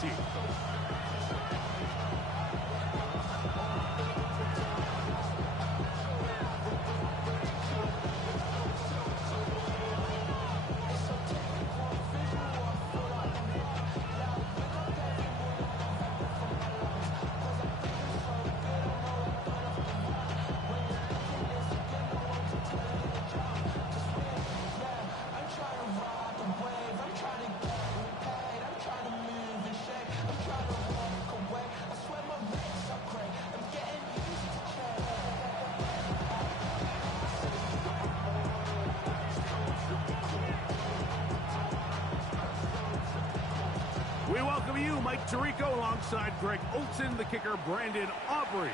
team. We welcome you, Mike Tirico, alongside Greg Olson, the kicker, Brandon Aubrey.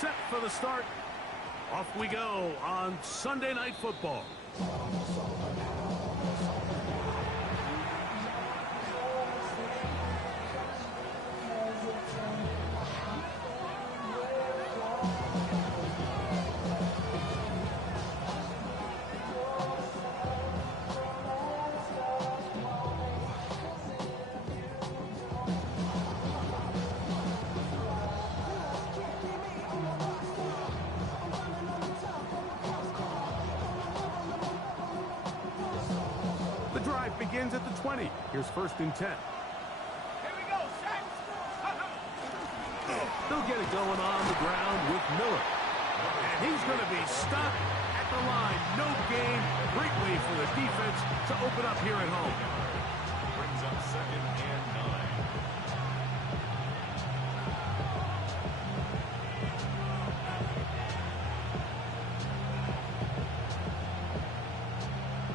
Set for the start. Off we go on Sunday Night Football. Begins at the 20. Here's 1st and 10. Here we go, set. They'll get it going on the ground with Miller. And he's going to be stopped at the line. No gain. Great way for the defense to open up here at home. Brings up 2nd and 9.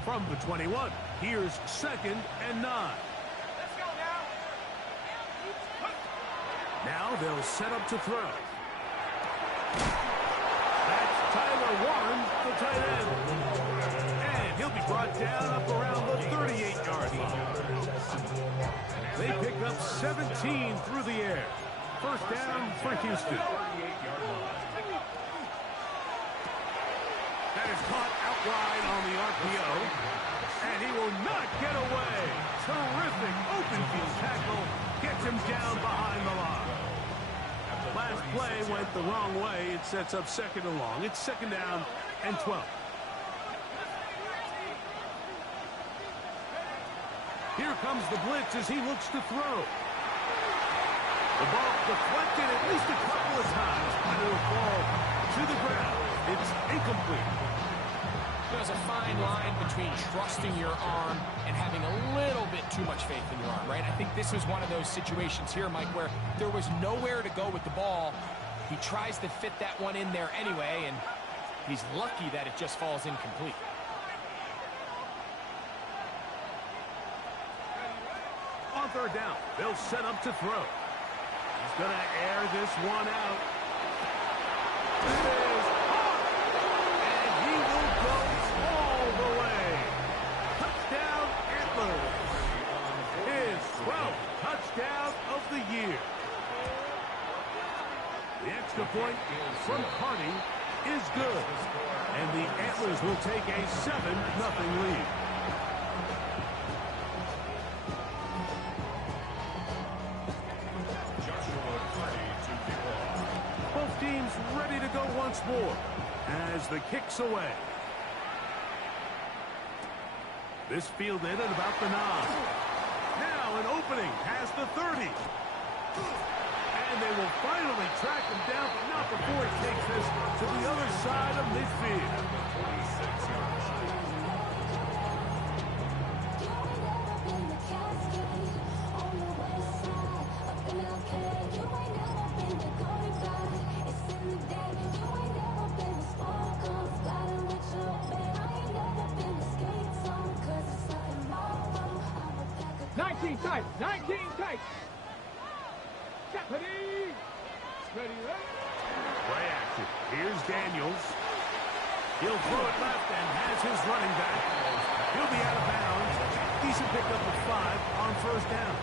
From the 21, here's 2nd and 9. Let's go now. Now they'll set up to throw. That's Tyler Warren, the tight end. And he'll be brought down up around the 38-yard line. They pick up 17 through the air. 1st down for Houston. That is caught out wide on the RPO. And he will not get away. Terrific open field tackle. Gets him down behind the line. Last play went the wrong way. It sets up 2nd and long. It's 2nd down and 12. Here comes the blitz as he looks to throw. The ball deflected at least a couple of times, but it will fall to the ground. It's incomplete. There's a fine line between trusting your arm and having a little bit too much faith in your arm, right? I think this was one of those situations here, Mike, where there was nowhere to go with the ball. He tries to fit that one in there anyway, and he's lucky that it just falls incomplete. On 3rd down, they'll set up to throw. He's going to air this one out. It is hot, and he will go all the way. Touchdown, Antlers. His 12th touchdown of the year. The extra point from Carney is good, and the Antlers will take a 7-0 lead. Both teams ready to go once more as the kick's away. This fielded at about the 9. Now an opening past the 30. And they will finally track him down, but not before he takes this to the other side of midfield. Tight, 19 tight. Ready, ready. Play action. Here's Daniels. He'll throw it left and has his running back. He'll be out of bounds. Decent pickup of 5 on 1st down.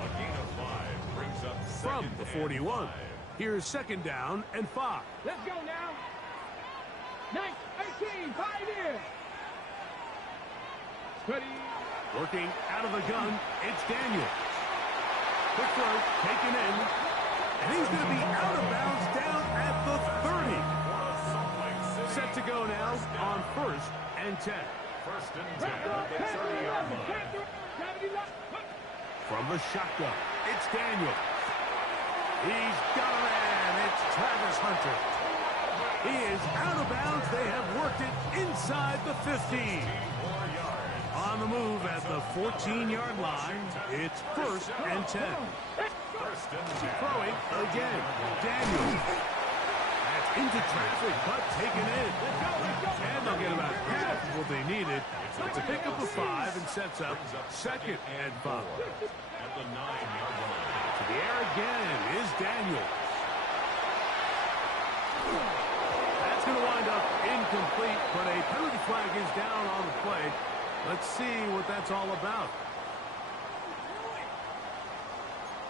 A gain of 5 brings up From the 41, here's 2nd down and 5. Let's go now. 19, 5 in. Ready. Working out of the gun, it's Daniels. Quick throw, taken in. And he's going to be out of bounds down at the 30. Set to go now on 1st and 10. First and 10 at the 30-yard line. From the shotgun, it's Daniels. He's got a man. It's Travis Hunter. He is out of bounds. They have worked it inside the 15. On the move at the 14-yard line, it's 1st and 10. First and 10. Throwing again, Daniels. That's into traffic, but taken in. And they'll get about half of what they needed. It's a pickup of 5 and sets up 2nd and 5. At the 9-yard line. To the air again is Daniels. That's going to wind up incomplete, but a penalty flag is down on the play. Let's see what that's all about.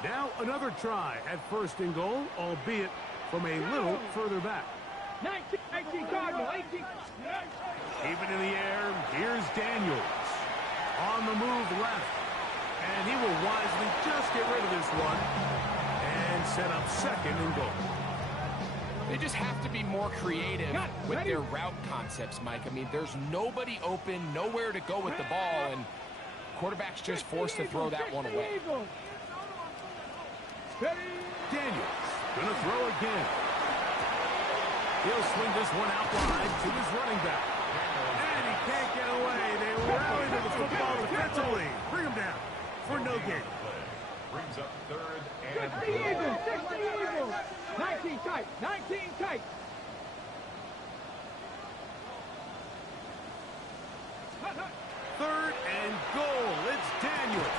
Now another try at 1st and goal, albeit from a little further back. 19 Cardinal, 18. Even in the air, here's Daniels. On the move left. And he will wisely just get rid of this one and set up 2nd and goal. They just have to be more creative with their route concepts, Mike. I mean, there's nobody open, nowhere to go with the ball, and quarterback's just forced to throw that one away. Daniels going to throw again. He'll swing this one out wide to his running back. And he can't get away. They rally to the football defensively. Bring him down for no gain. Brings up 3rd and 60 Eagles, 60 Eagles. 19 tight, 19 tight. Third and goal. It's Daniels.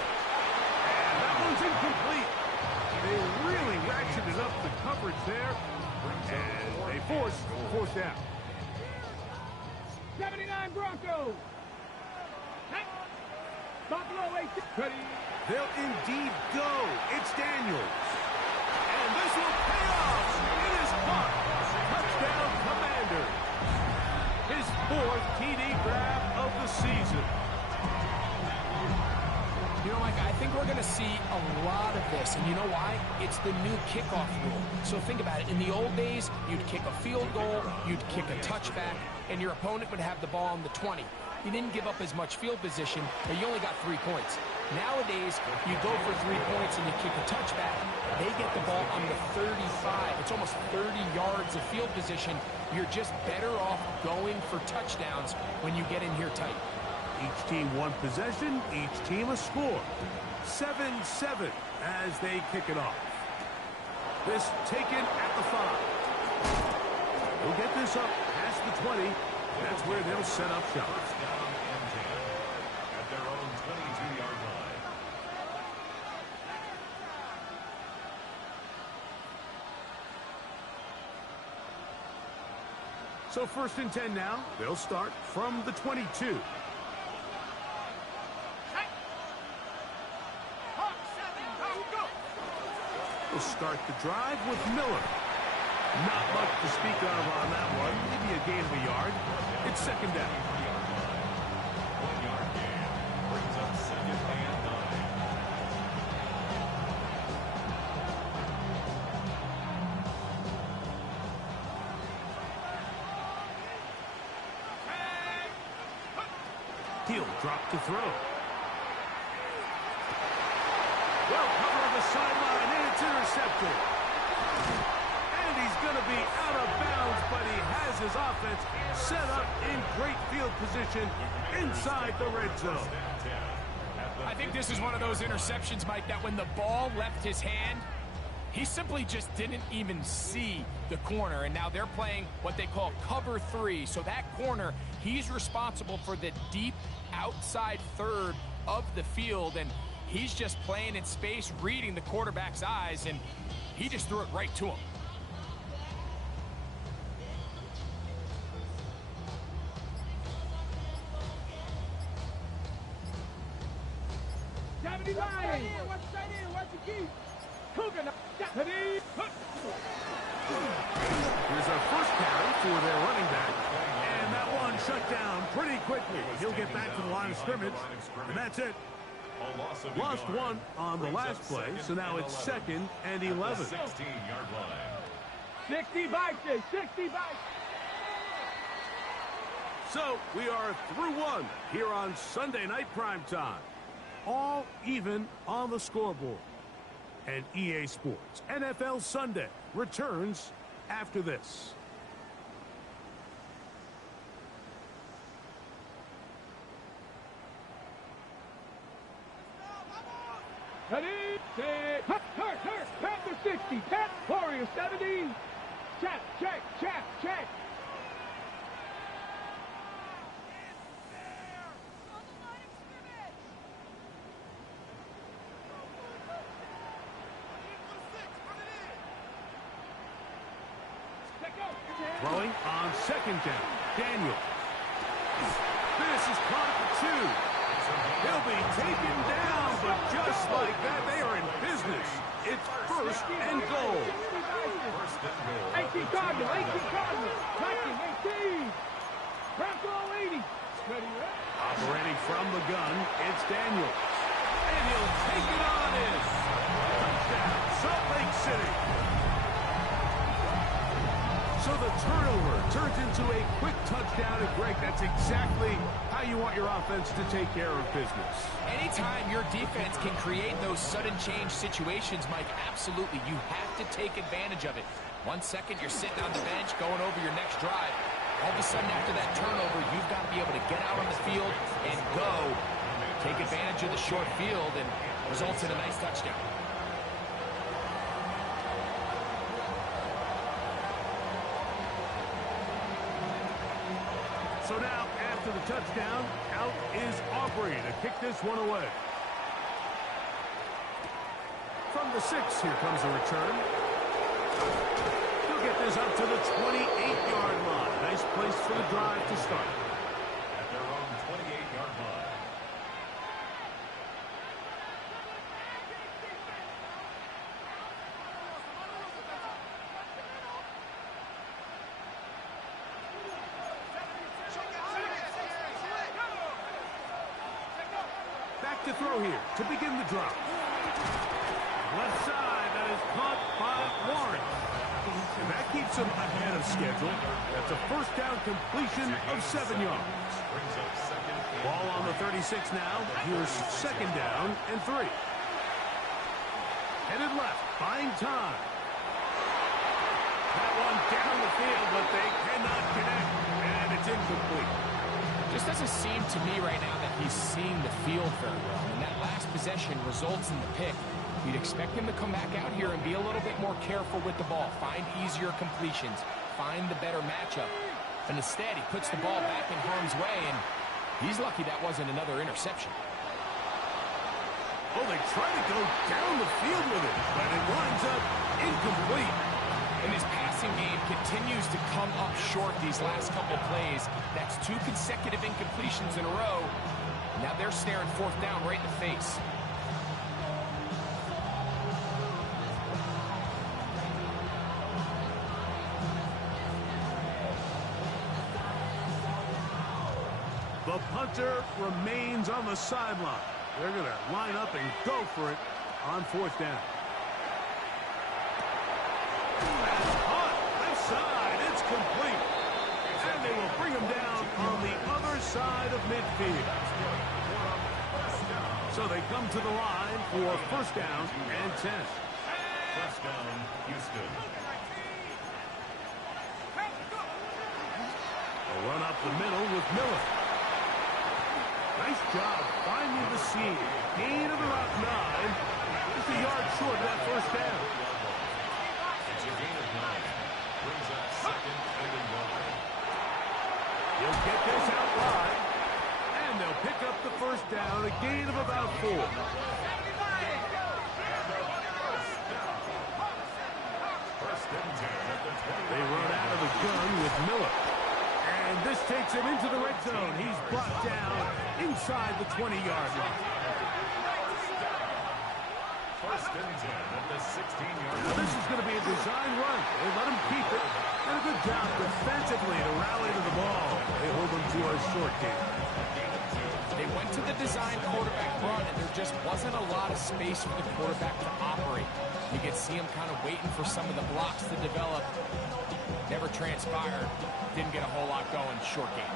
And that one's incomplete. They really ratcheted up the coverage there. And they force fourth down. 79 Broncos. Buffalo 18. Ready. They'll indeed go. It's Daniels. And this will pay off. It is caught. Touchdown, Commanders. His 4th TD grab of the season. You know, Mike, I think we're going to see a lot of this, and you know why? It's the new kickoff rule. So think about it. In the old days, you'd kick a field goal, you'd kick a touchback, and your opponent would have the ball on the 20. You didn't give up as much field position, but you only got 3 points. Nowadays, you go for 3 points and you kick a touchback. They get the ball on the 35. It's almost 30 yards of field position. You're just better off going for touchdowns when you get in here tight. Each team one possession, each team a score. 7-7 as they kick it off. This taken at the 5. They'll get this up past the 20. That's where they'll set up shop. First down and 10 at their own 22-yard line. So 1st and 10 now. They'll start from the 22. We'll start the drive with Miller. Not much to speak of on that one. Maybe a gain of a yard. It's 2nd down. 1-yard gain. Brings up 2nd and 9. He'll drop to throw. Well, cover on the sideline, and it's intercepted. And he's going to be out of bounds, but he has his offense set up in great field position inside the red zone. I think this is one of those interceptions, Mike, that when the ball left his hand, he simply just didn't even see the corner. And now they're playing what they call cover 3. So that corner, he's responsible for the deep outside third of the field. And he's just playing in space, reading the quarterback's eyes, and he just threw it right to him. Here's our first carry for their running back, and And that one shut down pretty quickly. He'll get back to the line of scrimmage, and that's it. Lost one on the last play, so now it's 2nd and 11. 16-yard line. 60 boxes, 60 boxes. So we are through one here on Sunday Night Primetime. All even on the scoreboard. And EA Sports NFL Sunday returns after this. Ready, set, hut, Panther 60, tap, Warrior 70. Check, check, check, check. Throwing on 2nd down. Daniel. This is caught for 2. He'll be taken down, but just like that, they are in business. It's 1st and goal. 18 Cardinal, 18 Cardinal. Tracking 18. Bronco 80. Ready, ready. Operating from the gun, it's Daniel. And he'll take it on in. Touchdown, Salt Lake City. So the turnover turns into a quick touchdown. And Greg, that's exactly how you want your offense to take care of business. Anytime your defense can create those sudden change situations, Mike, absolutely, you have to take advantage of it. 1 second, you're sitting on the bench going over your next drive. All of a sudden, after that turnover, you've got to be able to get out on the field and go. Take advantage of the short field and results in a nice touchdown. So now, after the touchdown, out is Aubrey to kick this one away. From the 6, here comes the return. He'll get this up to the 28-yard line. Nice place for the drive to start. At their own 28-yard line. Back to throw here to begin the drop. Left side, that is caught by Warren. And that keeps him ahead of schedule. That's a 1st down completion of 7 yards. Ball on the 36 now. Here's 2nd down and 3. Headed left, buying time. That one down the field, but they cannot connect. And it's incomplete. Just doesn't seem to me right now that he's seeing the field very well. And that last possession results in the pick. You'd expect him to come back out here and be a little bit more careful with the ball. Find easier completions. Find the better matchup. But instead, he puts the ball back in harm's way, and he's lucky that wasn't another interception. Oh, they try to go down the field with it, but it winds up incomplete. And his passing game continues to come up short these last couple plays. That's 2 consecutive incompletions in a row. Now they're staring 4th down right in the face. The punter remains on the sideline. They're going to line up and go for it on 4th down. That's hot. Left side. It's complete. And they will bring him down on the other side of midfield. So they come to the line for 1st down and 10. 1st down, Houston. A run up the middle with Miller. Nice job finding the seam. Gain of about 9. Just a yard short of that 1st down. It's a gain of 9. Brings up 2nd and 1. He'll get this out wide. And they'll pick up the 1st down. A gain of about 4. They run out of the gun with Miller. And this takes him into the red zone. He's brought down inside the 20-yard line. First and 10 at the 16-yard Now line. this is going to be a design run. They let him keep it. And a good job defensively to rally to the ball. They hold them to a short game. They went to the design quarterback run, and there just wasn't a lot of space for the quarterback to operate. You could see him kind of waiting for some of the blocks to develop. Never transpired. Didn't get a whole lot going. Short game.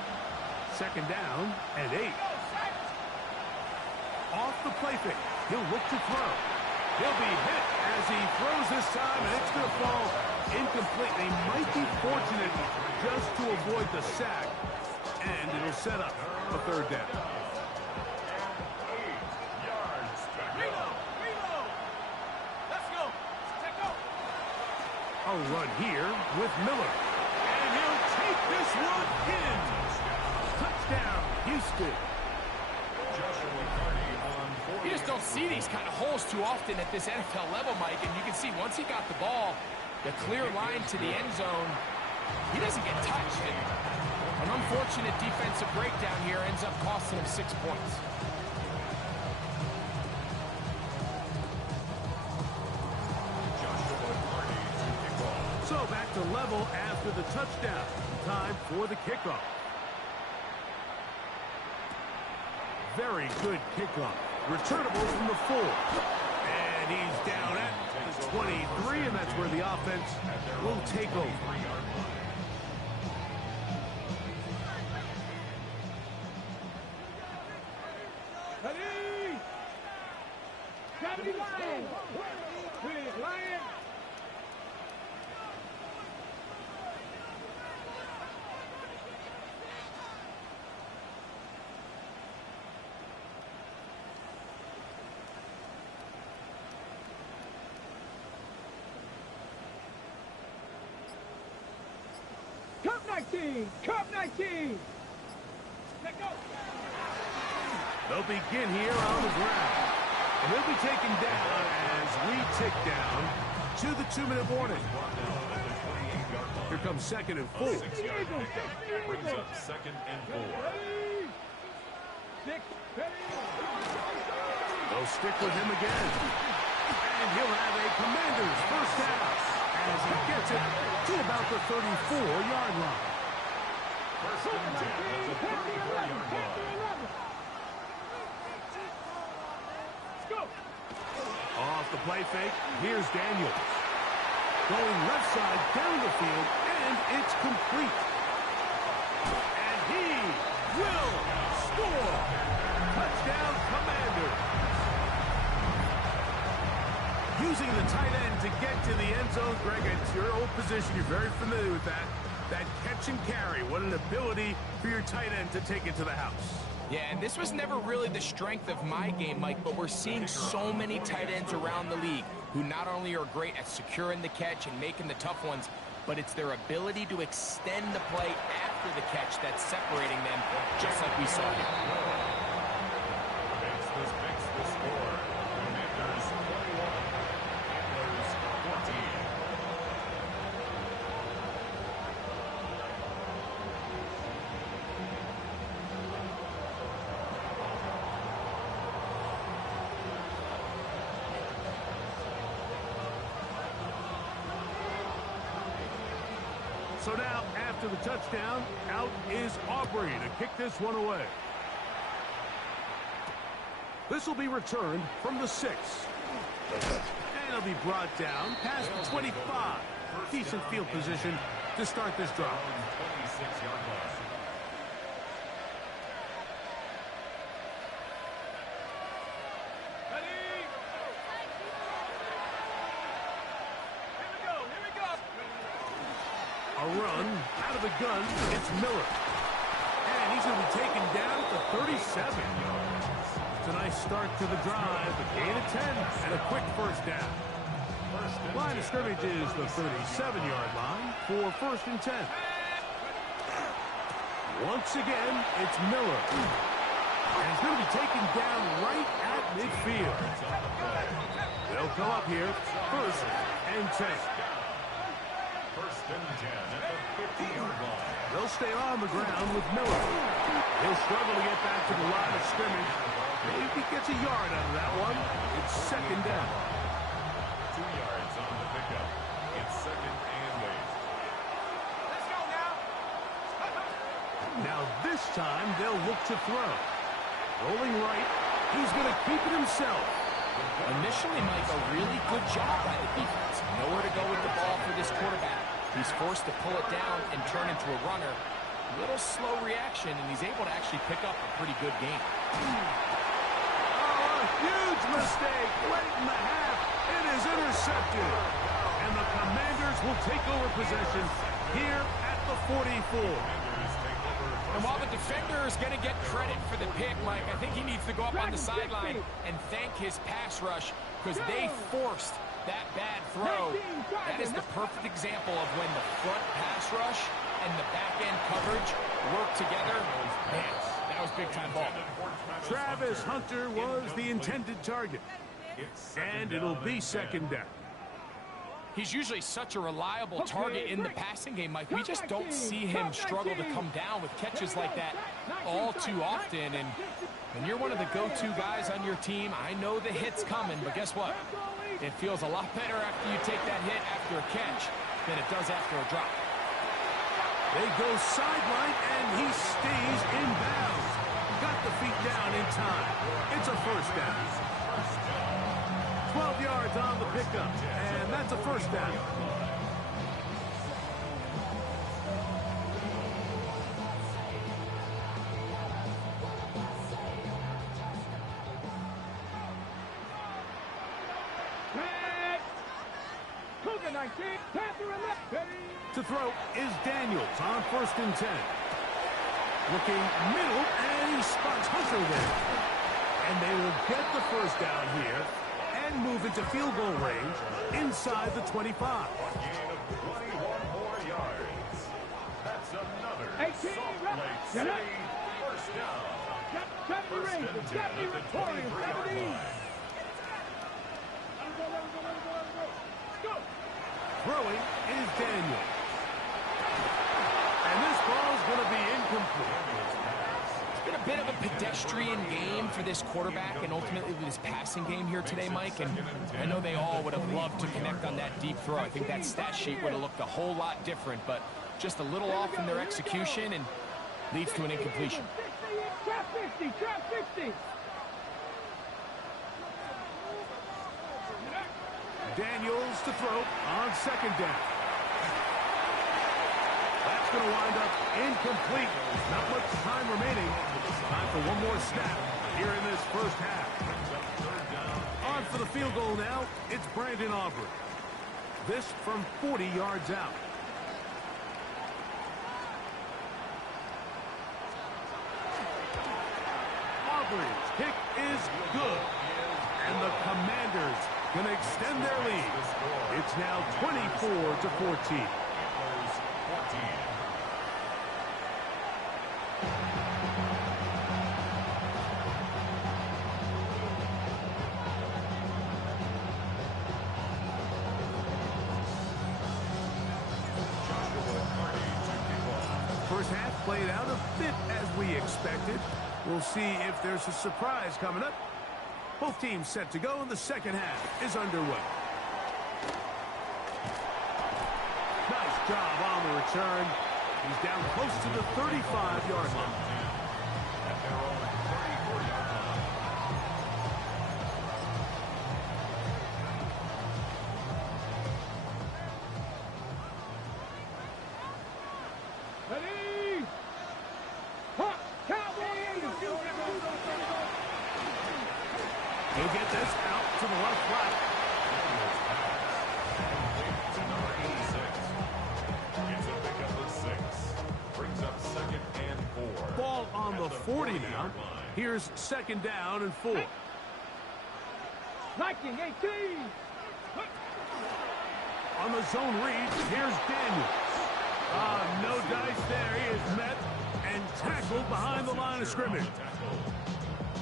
Second down and 8. Off the play fake. He'll look to throw. He'll be hit as he throws this time, and it's going to fall incomplete. They might be fortunate just to avoid the sack, and it'll set up a third down. A run here with Miller. And he'll take this one in. Touchdown, Houston. You just don't see these kind of holes too often at this NFL level, Mike. And you can see once he got the ball, the clear line to the end zone, he doesn't get touched. And an unfortunate defensive breakdown here ends up costing him 6 points. So back to level after the touchdown. Time for the kickoff. Very good kickoff. Returnable from the 4. And he's down at the 23, and that's where the offense will take over. Ready? Gravity Lion! Lion! Cup 19! Cup 19! Let go! They'll begin here on the ground. And he'll be taken down as we tick down to the 2-minute warning. Here comes second and 4. Brings up second and 4. Ready? 6, ready? They'll stick with him again. And he'll have a Commander's first down as he gets it to about the 34-yard line. First and 10 at the 34-yard line. Off the play fake, here's Daniels. Going left side down the field, and it's complete. And he will score. Touchdown, Commander. Using the tight end to get to the end zone, Greg, it's your old position. You're very familiar with that. That catch and carry. What an ability for your tight end to take it to the house. Yeah, and this was never really the strength of my game, Mike, but we're seeing so many tight ends around the league who not only are great at securing the catch and making the tough ones, but it's their ability to extend the play after the catch that's separating them, just like we saw here. Makes the score. Commanders 21, Antlers 14. So now, after the touchdown, out is Aubrey to kick this one away. This will be returned from the 6. And it'll be brought down past the 25. Decent field position to start this drive. 26-yard line. A run out of the gun. It's Miller. And he's going to be taken down at the 37. It's a nice start to the drive. A gain of 10 and a quick first down. Line of scrimmage is the 37-yard line for first and 10. Once again, it's Miller. And he's going to be taken down right at midfield. They'll come up here, first and 10. First and 10 at the 50-yard line. They'll stay on the ground with Miller. He'll struggle to get back to the line of scrimmage. Maybe gets a yard out of that one. It's second down. This time, they'll look to throw. Rolling right. He's going to keep it himself. Initially, Mike, a really good job by the defense. Nowhere to go with the ball for this quarterback. He's forced to pull it down and turn into a runner. A little slow reaction, and he's able to actually pick up a pretty good game. Oh, a huge mistake late in the half. It is intercepted. And the Commanders will take over possession here at the 44. And while the defender is going to get credit for the pick, Mike, I think he needs to go up on the sideline and thank his pass rush because they forced that bad throw. That is the perfect example of when the front pass rush and the back-end coverage work together. Man, that was big-time ball. Travis Hunter was the intended target. And it'll be second down. He's usually such a reliable target in the passing game, Mike. We just don't see him struggle to come down with catches like that all too often. And when you're one of the go-to guys on your team, I know the hit's coming, but guess what? It feels a lot better after you take that hit after a catch than it does after a drop. They go sideline, and he stays in bounds. Got the feet down in time. It's a first down. 12 yards on the pickup, and that's a first down. To throw is Daniels on 1st and 10. Looking middle, and he spots Hunter there. And they will get the first down here and move into field goal range inside the 25. Gain of 21 more yards. That's another Salt Lake City first down. First and 10 at the 23-yard line. Throwing is Daniel. And this ball is going to be incomplete. It's been a bit of a pedestrian game for this quarterback and ultimately this passing game here today, Mike. And I know they all would have loved to connect on that deep throw. I think that stat sheet would have looked a whole lot different, but just a little off in their execution and leads to an incompletion. Trap 50, trap 50. Daniels to throw on 2nd down. That's going to wind up incomplete. Not much time remaining. Time for one more snap here in this first half. On for the field goal now, it's Brandon Aubrey. This from 40 yards out. Aubrey's kick is good. And the Commanders going to extend their lead. It's now 24-14. First half played out a bit as we expected. We'll see if there's a surprise coming up. Both teams set to go, and the second half is underway. Nice job on the return. He's down close to the 35-yard line. At their own 34-yard line. Ready? Hot Cowboys! He'll get this out to the left flat. To number 86. Gets a pickup of 6. Brings up 2nd and 4. Ball on the 40 now. 40-yard line. Here's 2nd down and 4. Viking 18! On the zone read, here's Daniels. No dice there. He is met and tackled behind the line of scrimmage.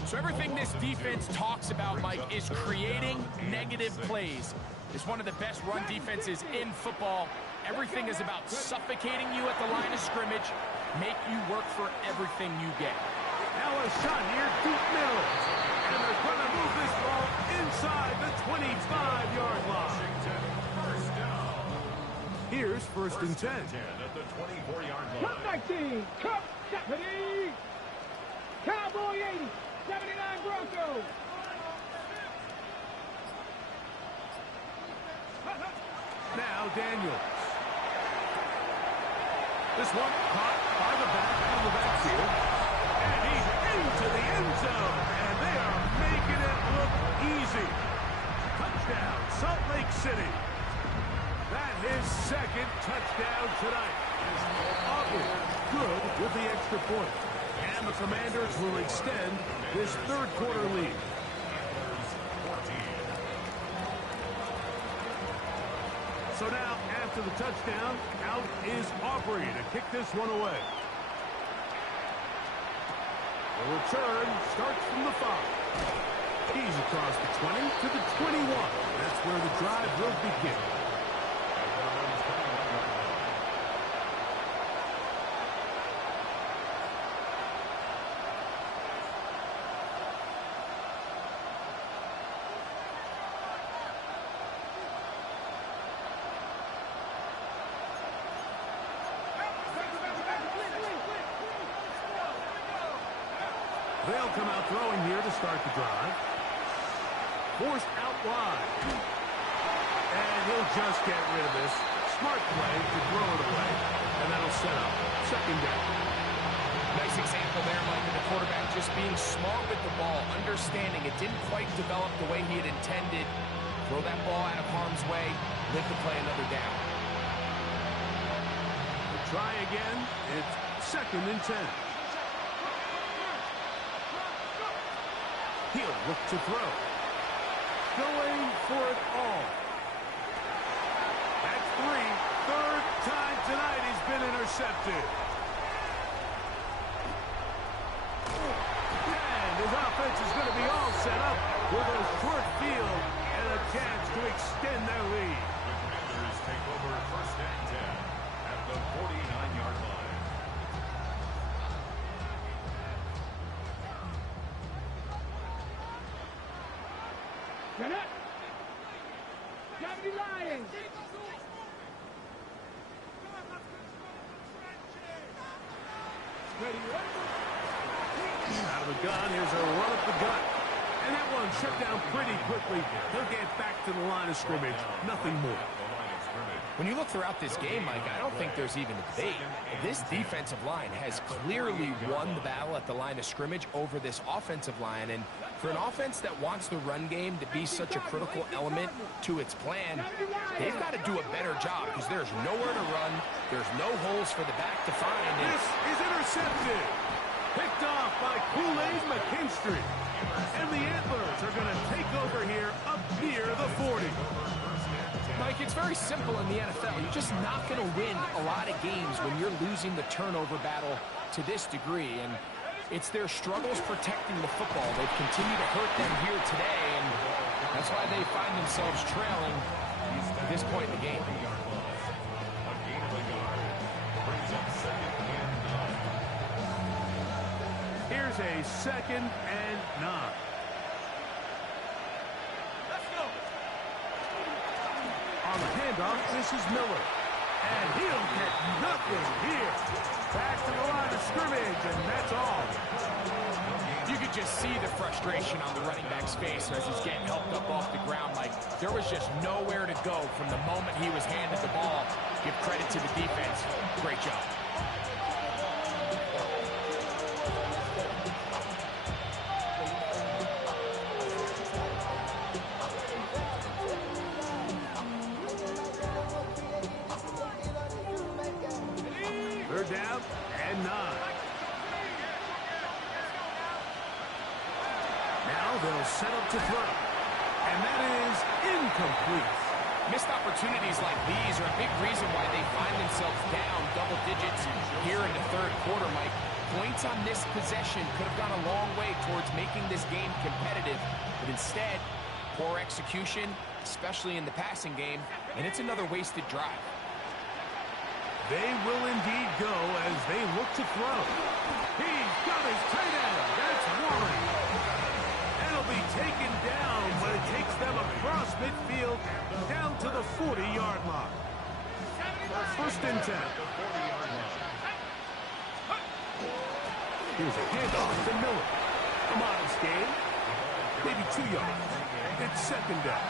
So everything this defense talks about, Mike, is creating negative plays. It's one of the best run defenses in football. Everything is about suffocating you at the line of scrimmage, make you work for everything you get. Now a shot here deep middle. And they're going to move this ball inside the 25-yard line. First down. Here's first and 10. At the 24-yard line. Cup 19. Cup 70. Cowboy 80. 79 Broncos. Now Daniels. This one caught by the back out of the backfield. And he's into the end zone. And they are making it look easy. Touchdown, Salt Lake City. That his second touchdown tonight. Aubrey good with the extra point. And the Commanders will extend this third quarter lead. So now, after the touchdown, out is Aubrey to kick this one away. The return starts from the 5. He's across the 20 to the 21. That's where the drive will begin. They'll come out throwing here to start the drive. Forced out wide. And he'll just get rid of this. Smart play to throw it away. And that'll set up second down. Nice example there, Mike, of the quarterback just being smart with the ball, understanding it didn't quite develop the way he had intended. Throw that ball out of harm's way, live to play another down. We'll try again. It's second and 10. He'll look to throw. Going for it all. That's 3. Third time tonight he's been intercepted. And his offense is going to be all set up with a short field and a chance to extend their lead. The Commanders take over first and 10 at the 49-yard line. Get up. 70 Lions. Ready, Out of the gun, here's a run up the gut. And that one shut down pretty quickly. He'll get back to the line of scrimmage. Nothing more. When you look throughout this game, Mike, I don't think there's even a debate. This defensive line has clearly won the battle at the line of scrimmage over this offensive line. And for an offense that wants the run game to be such a critical element to its plan, they've got to do a better job because there's nowhere to run. There's no holes for the back to find. And This is intercepted. Picked off by Kool-Aid McKinstry. And the Antlers are going to take over here up near the 40. Mike, it's very simple in the NFL. You're just not going to win a lot of games when you're losing the turnover battle to this degree. And it's their struggles protecting the football. They've continued to hurt them here today, and that's why they find themselves trailing at this point in the game. Here's a second and 9. On the handoff, this is Miller. And he'll get nothing here. Back to the line of scrimmage, and that's all. You could just see the frustration on the running back's face as he's getting helped up off the ground. Like, there was just nowhere to go from the moment he was handed the ball. Give credit to the defense. Great job. Third down and 9. Now they'll set up to throw. And that is incomplete. Missed opportunities like these are a big reason why they find themselves down double digits here in the third quarter, Mike. Points on this possession could have gone a long way towards making this game competitive, but instead, poor execution, especially in the passing game, and it's another wasted drive. They will indeed go as they look to throw. He's got his tight end. That's one. It'll be taken down, but it takes them across midfield down to the 40-yard line. First and 10. Here's a handoff to Miller. A modest gain. Maybe 2 yards. It's second down.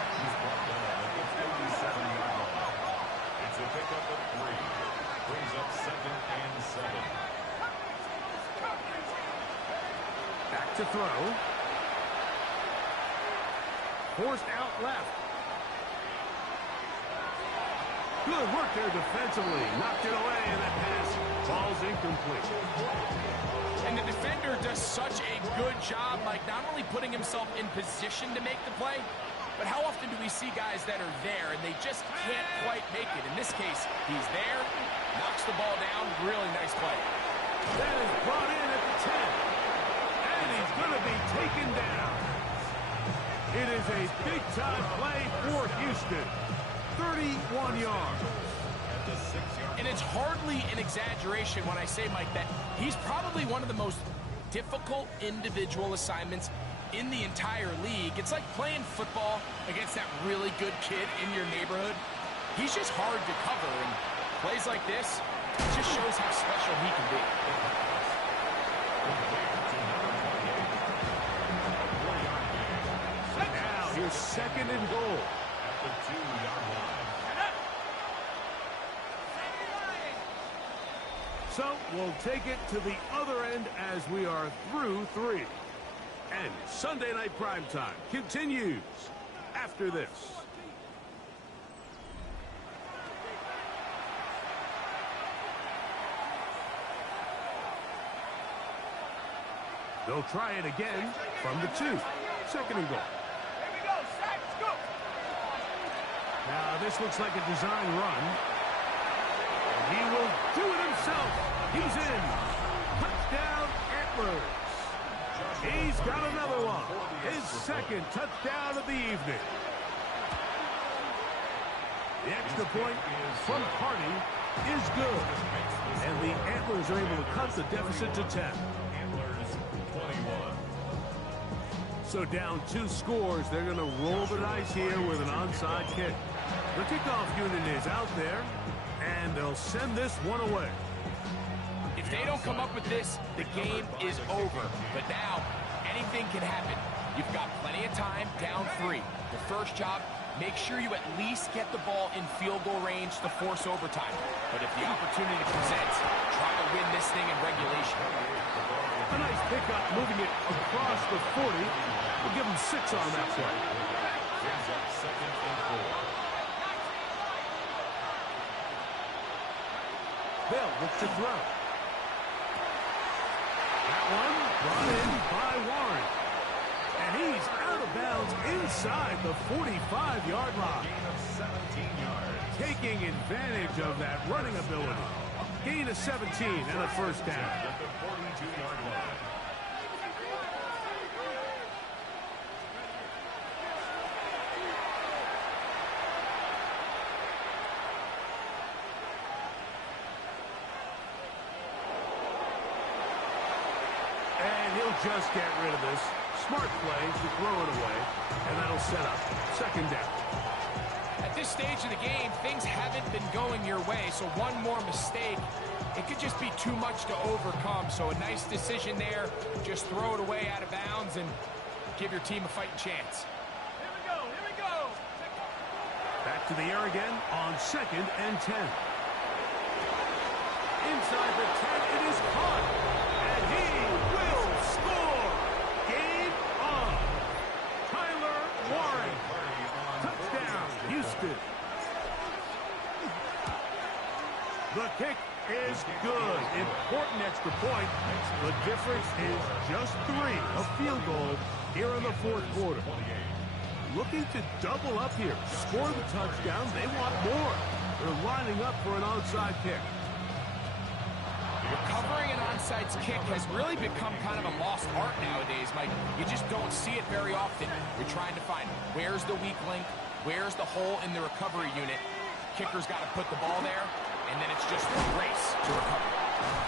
It's a pickup of 3. Brings up 2nd and 7. Back to throw. Forced out left. Good work there defensively. Knocked it away, and that pass falls incomplete. And the defender does such a good job, like not only putting himself in position to make the play, but how often do we see guys that are there and they just can't quite make it? In this case, he's there, knocks the ball down, really nice play. That is brought in at the 10. And he's going to be taken down. It is a big-time play for Houston. 31 yards. And it's hardly an exaggeration when I say, Mike, that he's probably one of the most difficult individual assignments in the entire league. It's like playing football against that really good kid in your neighborhood. He's just hard to cover, and plays like this, it just shows how special he can be. Now, here's second and goal. At the 2-yard line. So we'll take it to the other end as we are through 3. And Sunday Night Primetime continues after this. They'll try it again from the 2. Second and goal. Now this looks like a design run. And he will do it himself. He's in. Touchdown, Antlers. He's got another one. His second touchdown of the evening. The extra point from Hardy is good. And the Antlers are able to cut the deficit to 10. Antlers 21. So down 2 scores, they're going to roll the dice here with an onside kick. The kickoff unit is out there, and they'll send this one away. If they don't come up with this, the game is over. But now, anything can happen. You've got plenty of time, down 3. The first job, make sure you at least get the ball in field goal range to force overtime. But if the opportunity presents, try to win this thing in regulation. A nice pickup, moving it across the 40. We'll give them 6 on that play. Brings up 2nd and 4. They'll look to throw. That one brought in by Warren. And he's out of bounds inside the 45-yard line. Gain of 17 yards. Taking advantage of that running ability. Gain of 17 and a first down. At the 42-yard line. And he'll just get rid of this. Smart play to throw it away. And that'll set up second down. At this stage of the game, things haven't been going your way, so one more mistake, it could just be too much to overcome. So a nice decision there. Just throw it away out of bounds and give your team a fighting chance. Here we go. Back to the air again on second and 10. Inside the 10, it is caught. And he will score. Game on. Tyler Warren. Touchdown, Houston. The kick is good. Important extra point. The difference is just 3. A field goal here in the 4th quarter. Looking to double up here. Score the touchdown. They want more. They're lining up for an onside kick. Recovering an onside kick has really become kind of a lost art nowadays, Mike. You just don't see it very often. You're trying to find where's the weak link, where's the hole in the recovery unit. Kicker's got to put the ball there, and then it's just a race to recover.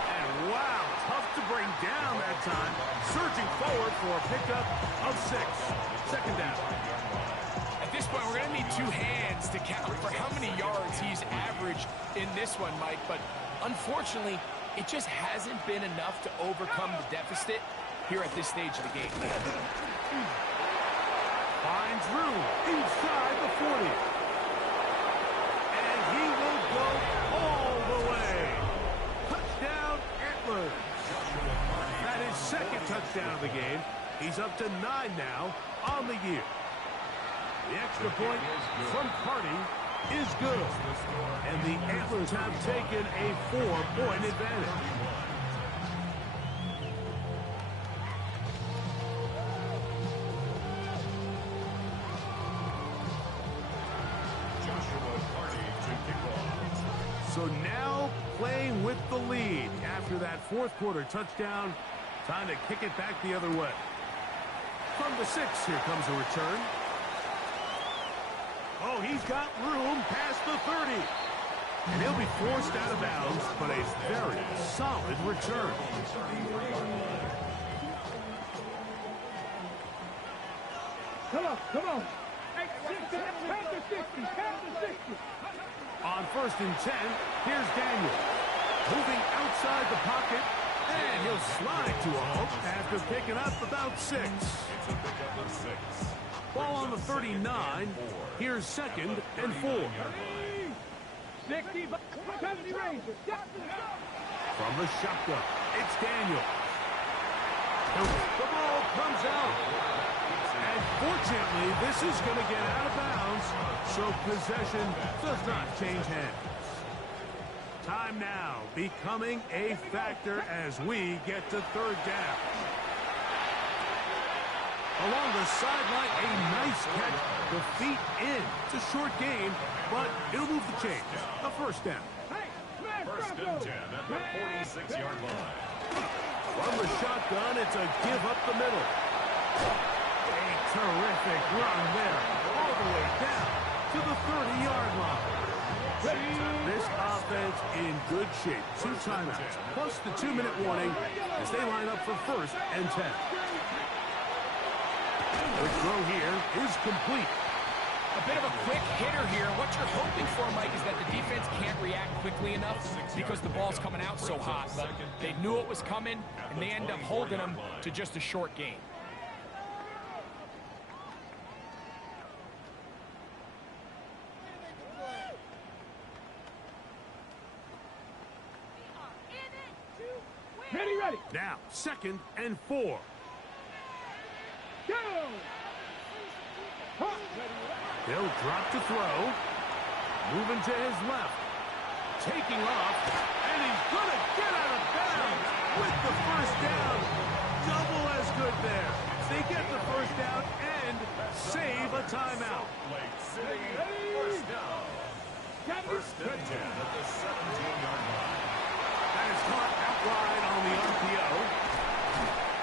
And wow, tough to bring down that time. Surging forward for a pickup of 6. Second down. At this point, we're going to need two hands to count for how many yards he's averaged in this one, Mike, but unfortunately, it just hasn't been enough to overcome the deficit here at this stage of the game. Finds room inside the 40. And he will go all the way. Touchdown, Antlers. That is second touchdown of the game. He's up to 9 now on the year. The extra point from Carty is good. And the Antlers have taken a 4-point advantage. So now playing with the lead after that fourth quarter touchdown. Time to kick it back the other way. From the 6, here comes a return. Oh, he's got room past the 30. And he'll be forced out of bounds, but a very solid return. Come on. 60. On 1st and 10, here's Daniel. Moving outside the pocket, and he'll slide to a halt after picking up about 6. Ball on the 39. Here's 2nd and 4. 60, 70 Rangers. From the shotgun, it's Daniel. The ball comes out. And fortunately, this is going to get out of bounds, so possession does not change hands. Time now becoming a factor as we get to 3rd down. Along the sideline, a nice catch. The feet in. It's a short game, but it'll move the chains. A 1st down. First and 10 at the 46-yard line. From the shotgun, it's a give up the middle. A terrific run there, all the way down to the 30-yard line. This offense in good shape. 2 timeouts, plus the 2-minute warning as they line up for 1st and 10. The throw here is complete. A bit of a quick hitter here. What you're hoping for, Mike, is that the defense can't react quickly enough because the ball's coming out so hot. But they knew it was coming, and they end up holding them to just a short gain. Ready. Now, 2nd and 4. Go! He'll drop to throw. Moving to his left. Taking off. And he's going to get out of bounds with the 1st down. Double as good there. They get the 1st down and save a timeout. Lake City, 1st down. 1st and 10 at the 17-yard line. That is caught out wide on the RPO.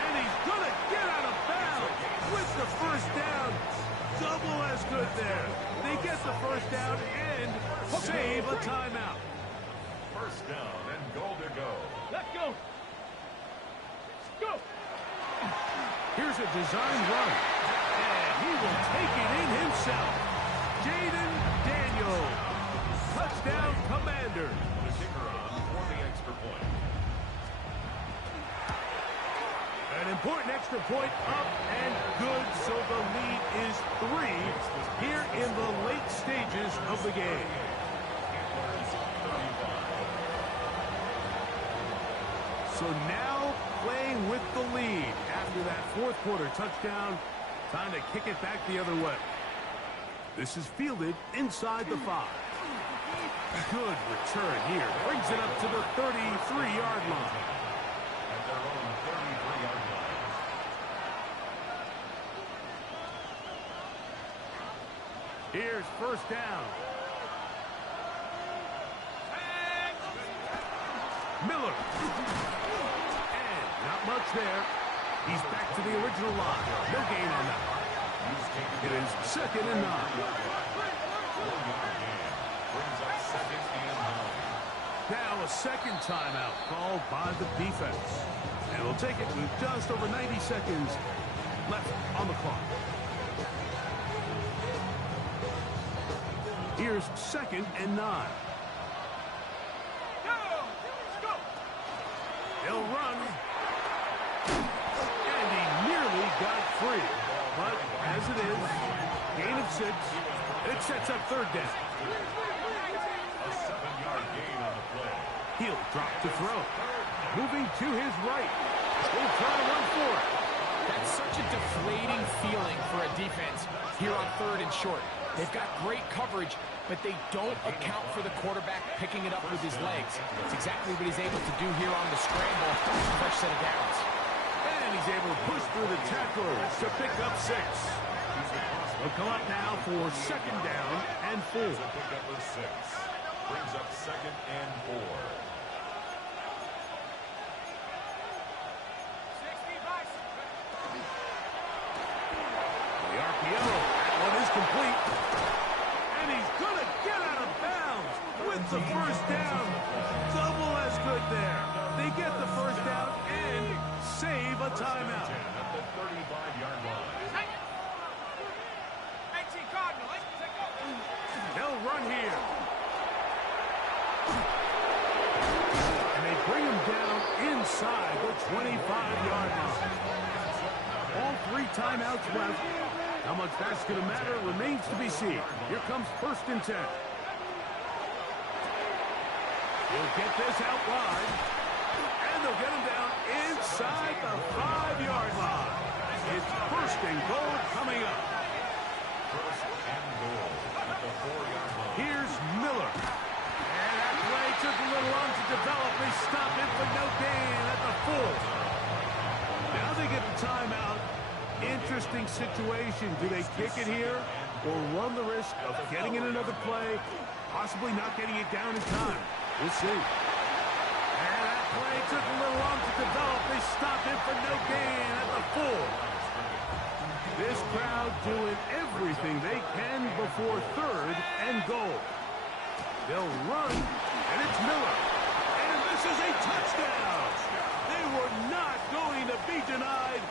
And he's going to get out of bounds with the 1st down. Double as good there. They get the 1st down and save a timeout. 1st down and goal to go. Let's go. Go. Here's a design run. And he will take it in himself. Jaden Daniel. Touchdown, Commander. The kicker on for the extra point. An important extra point up and good, so the lead is 3 here in the late stages of the game. So now playing with the lead after that 4th quarter touchdown. Time to kick it back the other way. This is fielded inside the 5. Good return here. Brings it up to the 33-yard line. At their own 33-yard line. Here's 1st down. Miller. And not much there. He's back to the original line. No gain on that. It is 2nd and 9. Now a 2nd timeout called by the defense. And we'll take it with just over 90 seconds left on the clock. Here's 2nd and 9. He'll run. And he nearly got free. But as it is, gain of 6. It sets up 3rd down. A 7-yard gain on the play. He'll drop to throw. Moving to his right. He'll try to run for it. That's such a deflating feeling for a defense here on 3rd and short. They've got great coverage, but they don't account for the quarterback picking it up with his legs. It's exactly what he's able to do here on the scramble. Fresh set of downs. And he's able to push through the tackles to pick up 6. They'll come up now for 2nd down and 4. Pick up a 6. Brings up 2nd and 4. The RPO. That one is complete. And he's going to get out of bounds with the 1st down. Double as good there. They get the 1st down and save a timeout. At the 35-yard line. They'll run here. And they bring him down inside the 25-yard line. All 3 timeouts left. How much that's going to matter remains to be seen. Here comes 1st and 10. He'll get this out wide. And they'll get him down inside the 5-yard line. It's 1st and goal coming up. 1st and goal at the 4-yard line. Here's Miller. And that play took a little long to develop. They stop it for no gain at the 4. Now they get the timeout. Interesting situation. Do they kick it here or run the risk of getting in another play, possibly not getting it down in time? We'll see. And that play took a little long to develop. They stopped it for no gain at the 4. This crowd doing everything they can before 3rd and goal. They'll run, and it's Miller. And this is a touchdown. They were not going to be denied,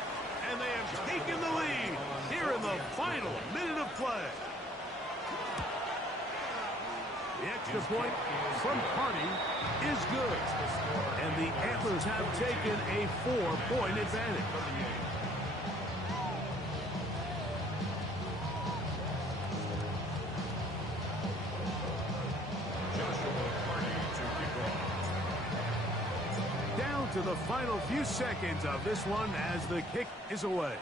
and they have taken the lead here in the final minute of play. The extra point from Harding is good, and the Antlers have taken a 4-point advantage. Down to the final few seconds of this one as the kick is away.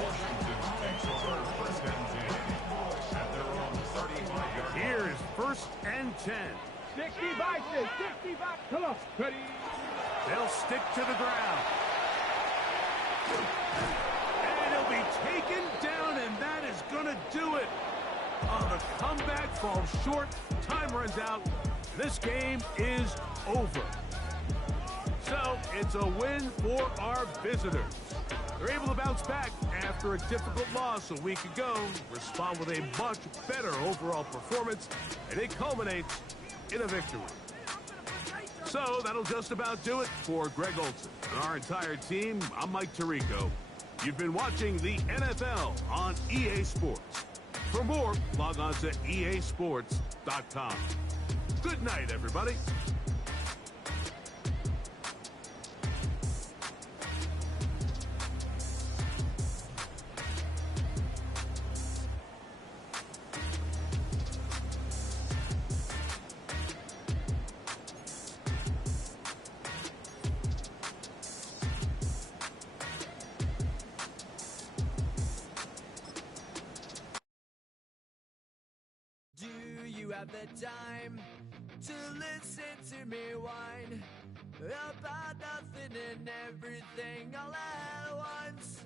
Washington takes over 1st and 10. At their own 35-yard line. Here's 1st and 10. 65, 65. Come on, ready. They'll stick to the ground. And he'll be taken down, and that is going to do it. The comeback falls short. Time runs out. This game is over. So it's a win for our visitors. They're able to bounce back after a difficult loss a week ago, respond with a much better overall performance, and it culminates in a victory. So that'll just about do it for Greg Olson and our entire team. I'm Mike Tirico. You've been watching the NFL on EA Sports. For more, log on to easports.com. Good night, everybody. You have the time to listen to me whine about nothing and everything all at once.